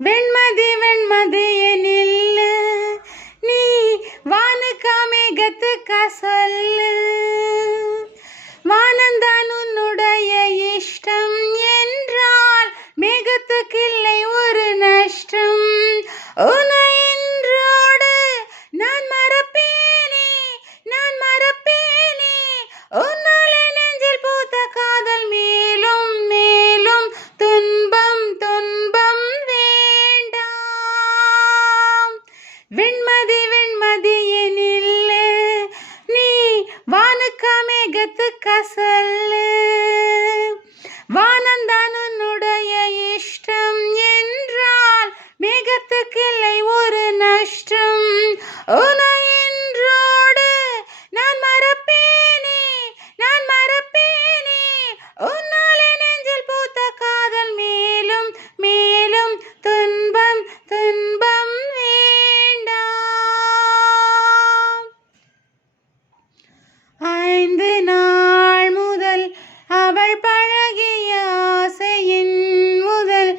வெண்மதி வெண்மதியனில் நீ வானுக்கா மேகத்துக்கா சொல்லு. வானந்தான் உன்னுடைய இஷ்டம் என்றால் மேகத்துக்கில்லை ஒரு நஷ்டம். உன்னை இன்றோடு நான் மறப்பேனே, நான் மறப்பேனே. உன்னாலே நெஞ்சில் பூத்த காதல் மேலும் மேலும் துன்பம் துன்பம் வேண்டாம். வெண்மதி வெண்மதியனில் நீ வானுக்கா மேகத்துக்கா சொல்லு. வானந்தான் உன்னுடைய இஷ்டம் என்றால் மேகத்துக்கில்லை ஒரு நஷ்டம். உன்னை இன்றோடு நான் மறப்பேனே, நான் மறப்பேனே. உன்னாலே நெஞ்சில் பூத்த காதல் மேலும் மேலும் துன்பம் துன்பம் வேண்டாம். 5 நாள் முதல் அவள் பழகிய ஆசையின் முதல்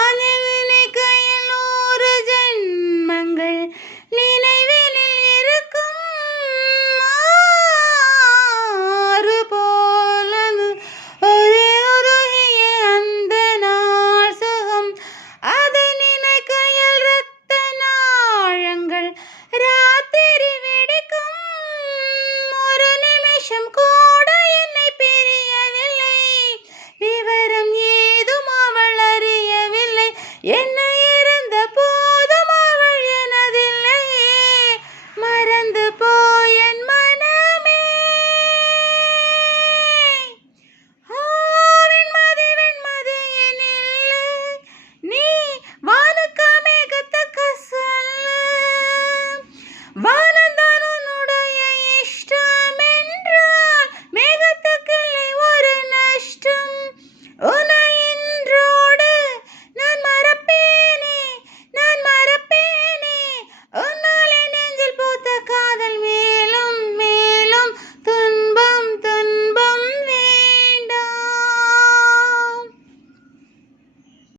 அதை நினைக்கையில் 100 ஜென்மங்கள் நினைவினில் இருக்கும். ஆறு போலது ஒரே உருகிய அந்த நாள் சுகம். அதை நினைக்கையில் இரத்த நாளங்கள் ராத்திரி வெடிக்கும். ஒரு நிமிஷம் கூட என்னை பிரியவில்லை, விவரம் ஏதும் அவள் அறியவில்லை. என்ன